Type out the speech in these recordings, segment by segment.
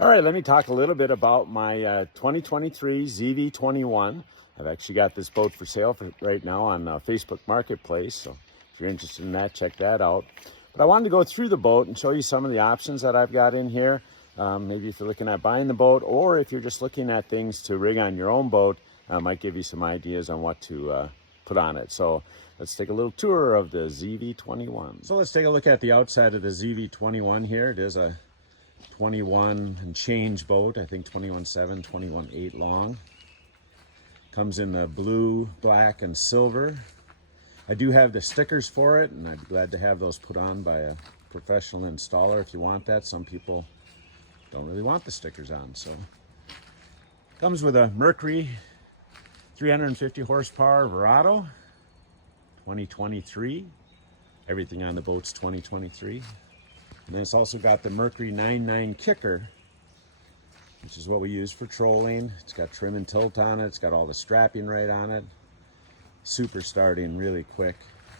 All right, let me talk a little bit about my 2023 ZV21. I've actually got this boat for sale right now on Facebook Marketplace, so if you're interested in that, check that out. But I wanted to go through the boat and show you some of the options that I've got in here. Maybe if you're looking at buying the boat, or if you're just looking at things to rig on your own boat, I might give you some ideas on what to put on it. So let's take a little tour of the ZV21. So let's take a look at the outside of the ZV21 here. It is a 21 and change boat, I think 21.7, 21.8 long. Comes in the blue, black, and silver. I do have the stickers for it, and I'd be glad to have those put on by a professional installer if you want that. Some people don't really want the stickers on, so. Comes with a Mercury 350 horsepower Verado, 2023. Everything on the boat's 2023. And then it's also got the Mercury 9.9 kicker, which is what we use for trolling. It's got trim and tilt on it. It's got all the strapping right on it. Super starting really quick.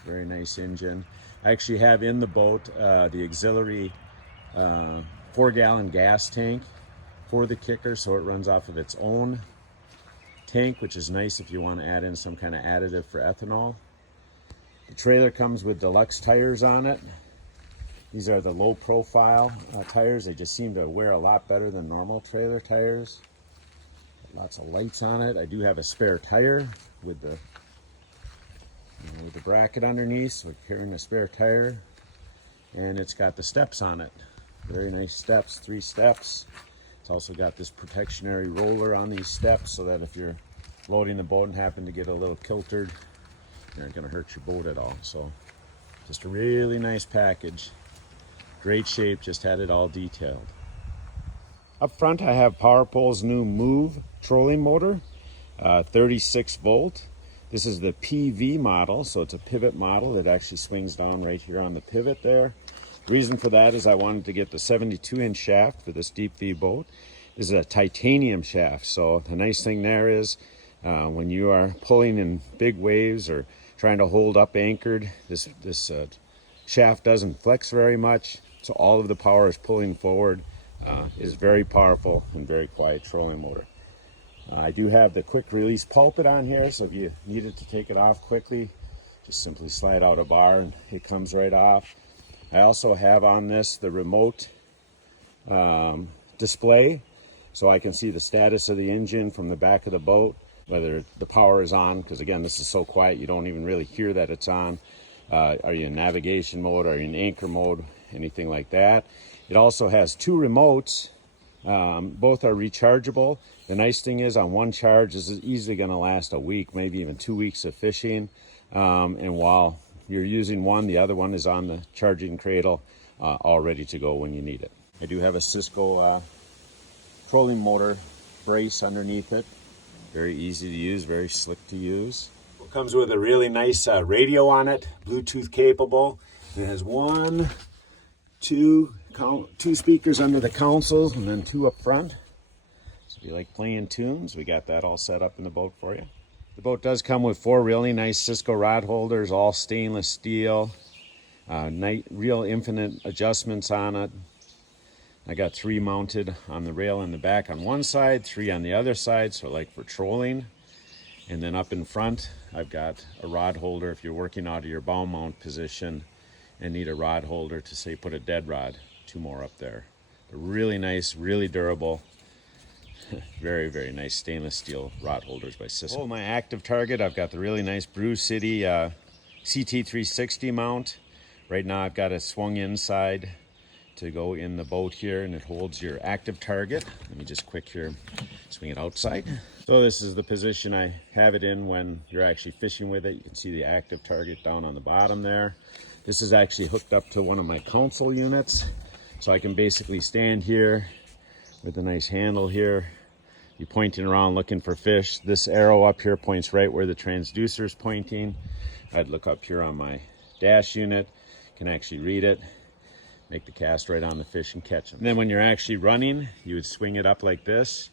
Very nice engine. I actually have in the boat the auxiliary 4-gallon gas tank for the kicker, so it runs off of its own tank, which is nice if you want to add in some kind of additive for ethanol. The trailer comes with deluxe tires on it. These are the low profile tires. They just seem to wear a lot better than normal trailer tires. Lots of lights on it. I do have a spare tire with the bracket underneath, so we're carrying a spare tire. And it's got the steps on it. Very nice steps, 3 steps. It's also got this protectionary roller on these steps so that if you're loading the boat and happen to get a little kiltered, you're not gonna hurt your boat at all. So just a really nice package. Great shape, just had it all detailed. Up front I have PowerPole's new Move trolling motor, 36 volt. This is the PV model, so it's a pivot model. It actually swings down right here on the pivot there. The reason for that is I wanted to get the 72-inch shaft for this deep V boat. This is a titanium shaft, so the nice thing there is when you are pulling in big waves or trying to hold up anchored, this shaft doesn't flex very much. So all of the power is pulling forward. Is very powerful and very quiet trolling motor. I do have the quick release pulpit on here, so if you needed to take it off quickly, just simply slide out a bar and it comes right off. I also have on this the remote display, so I can see the status of the engine from the back of the boat, whether the power is on, because again, this is so quiet you don't even really hear that it's on. Are you in navigation mode? Are you in anchor mode? Anything like that. It also has 2 remotes. Both are rechargeable. The nice thing is on one charge, this is easily going to last a week, maybe even 2 weeks of fishing. And while you're using one, the other one is on the charging cradle, all ready to go when you need it. I do have a Cisco trolling motor brace underneath it. Very easy to use, very slick to use. It comes with a really nice radio on it, Bluetooth capable. It has 2 speakers under the console and then 2 up front. So if you like playing tunes, we got that all set up in the boat for you. The boat does come with 4 really nice Cisco rod holders, all stainless steel. Real infinite adjustments on it. I got 3 mounted on the rail in the back on one side, 3 on the other side, so like for trolling. And then up in front, I've got a rod holder if you're working out of your bow mount position and need a rod holder to, say, put a dead rod. 2 more up there. They're really nice, really durable. Very, very nice stainless steel rod holders by Cisco. Oh, my active target, I've got the really nice Brew City CT360 mount. Right now I've got it swung inside to go in the boat here, and it holds your active target. Let me just quick here swing it outside. So this is the position I have it in when you're actually fishing with it. You can see the active target down on the bottom there. This is actually hooked up to one of my console units, so I can basically stand here with a nice handle here. You're pointing around looking for fish. This arrow up here points right where the transducer is pointing. I'd look up here on my dash unit, can actually read it, make the cast right on the fish and catch them. And then when you're actually running, you would swing it up like this.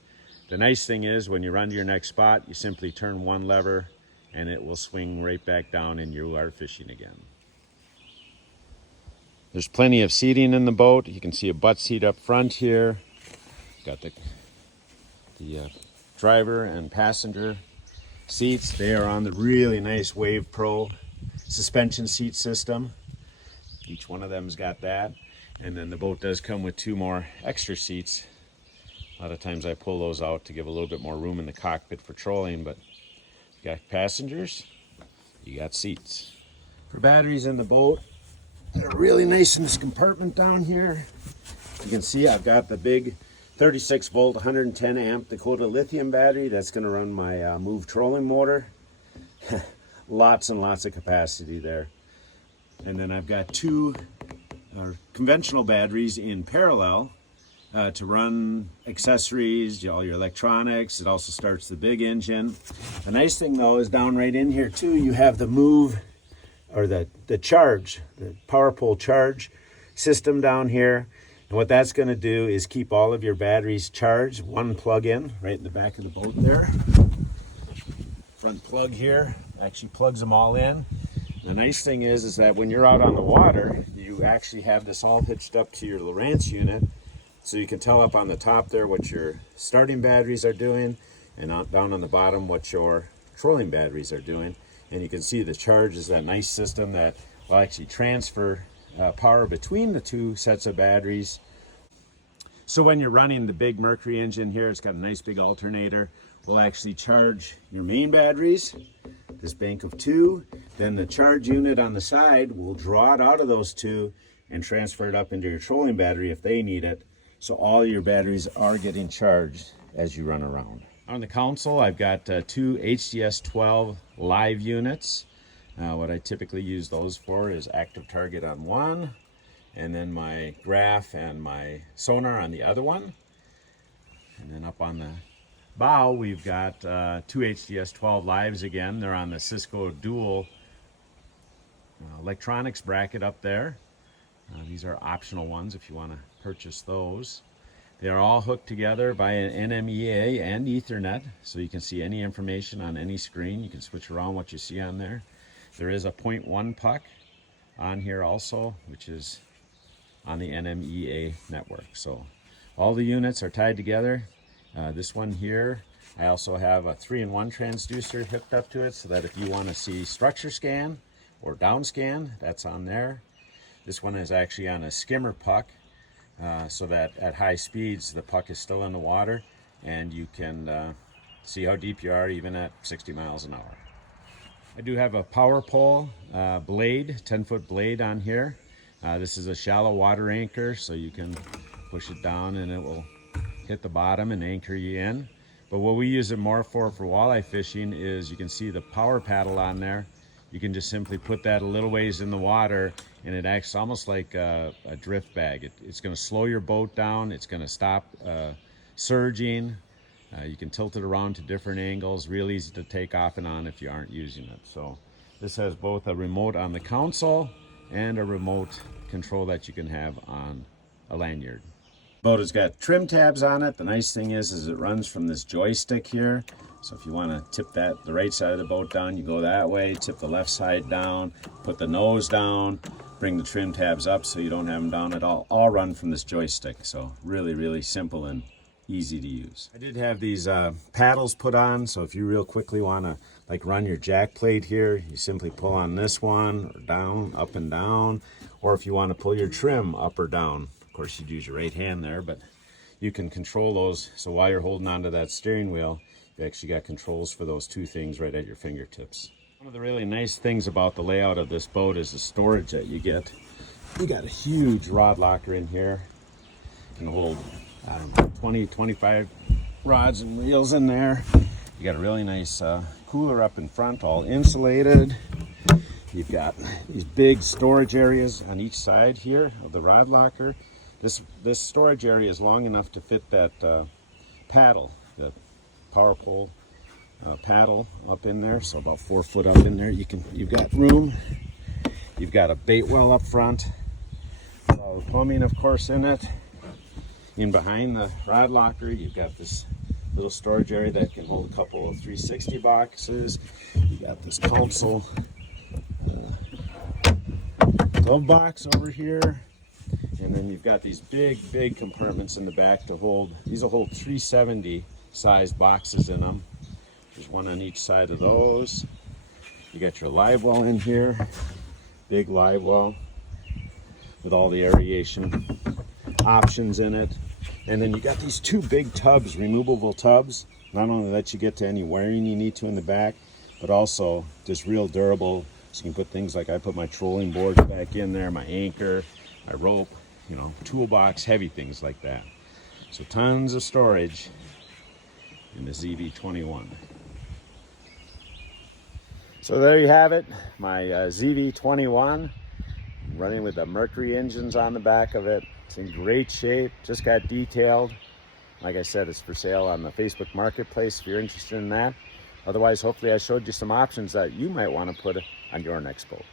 The nice thing is when you run to your next spot, you simply turn one lever and it will swing right back down and you are fishing again. There's plenty of seating in the boat. You can see a butt seat up front here. Got the driver and passenger seats. They are on the really nice Wave Pro suspension seat system. Each one of them's got that. And then the boat does come with 2 more extra seats. A lot of times I pull those out to give a little bit more room in the cockpit for trolling, but you got passengers, you got seats. For batteries in the boat, they're really nice in this compartment down here. You can see I've got the big 36 volt, 110 amp Dakota lithium battery. That's gonna run my Move trolling motor. Lots and lots of capacity there. And then I've got 2 conventional batteries in parallel to run accessories, all your electronics. It also starts the big engine. The nice thing though is down right in here too, you have the Move, or the charge, the PowerPole charge system down here. And what that's going to do is keep all of your batteries charged. One plug-in right in the back of the boat there. Front plug here actually plugs them all in. The nice thing is that when you're out on the water, you actually have this all hitched up to your Lowrance unit. So you can tell up on the top there what your starting batteries are doing, and down on the bottom what your trolling batteries are doing. And you can see the charge is that nice system that will actually transfer power between the 2 sets of batteries. So when you're running the big Mercury engine here, it's got a nice big alternator. We'll actually charge your main batteries, this bank of 2. Then the charge unit on the side will draw it out of those 2 and transfer it up into your trolling battery if they need it. So all your batteries are getting charged as you run around. On the console, I've got 2 HDS-12 live units. What I typically use those for is active target on one, and then my graph and my sonar on the other one. And then up on the bow, we've got 2 HDS-12 lives again. They're on the Cisco dual electronics bracket up there. These are optional ones if you want to purchase those. They are all hooked together by an NMEA and Ethernet, so you can see any information on any screen. You can switch around what you see on there. There is a 0.1 puck on here also, which is on the NMEA network. So all the units are tied together. This one here, I also have a 3-in-1 transducer hooked up to it, so that if you want to see structure scan or down scan, that's on there. This one is actually on a skimmer puck, so that at high speeds the puck is still in the water and you can see how deep you are even at 60 miles an hour. I do have a PowerPole blade, 10-foot blade on here. This is a shallow water anchor, so you can push it down and it will hit the bottom and anchor you in. But what we use it more for walleye fishing is, you can see the power paddle on there. You can just simply put that a little ways in the water and it acts almost like a drift bag. It's going to slow your boat down. It's going to stop surging. You can tilt it around to different angles. Real easy to take off and on if you aren't using it. So this has both a remote on the console and a remote control that you can have on a lanyard. Boat has got trim tabs on it. The nice thing is it runs from this joystick here. So if you want to tip the right side of the boat down, you go that way, tip the left side down, put the nose down, bring the trim tabs up so you don't have them down at all run from this joystick. So really, really simple and easy to use. I did have these paddles put on, so if you real quickly want to like run your jack plate here, you simply pull on this one, or down, up and down, or if you want to pull your trim up or down, of course you'd use your right hand there, but you can control those. So while you're holding onto that steering wheel, you actually got controls for those 2 things right at your fingertips. One of the really nice things about the layout of this boat is the storage that you get. You got a huge rod locker in here. You can hold, I don't know, 20, 25 rods and reels in there. You got a really nice cooler up in front, all insulated. You've got these big storage areas on each side here of the rod locker. This storage area is long enough to fit that paddle, the PowerPole paddle up in there. So about 4 foot up in there, you've got room. You've got a bait well up front. Plumbing, of course, in it. In behind the rod locker, you've got this little storage area that can hold a couple of 360 boxes. You got this console glove box over here. And then you've got these big compartments in the back to hold, these will hold 370 sized boxes in them. There's one on each side of those. You got your live well in here, big live well with all the aeration options in it. And then you got these two big tubs, removable tubs. Not only let you get to any wiring you need to in the back, but also just real durable. So you can put things like, I put my trolling boards back in there, my anchor, my rope, you know, toolbox, heavy things like that. So tons of storage in the ZV21. So there you have it, my ZV21 running with the Mercury engines on the back of it. It's in great shape, just got detailed. Like I said, it's for sale on the Facebook Marketplace if you're interested in that. Otherwise, hopefully I showed you some options that you might want to put on your next boat.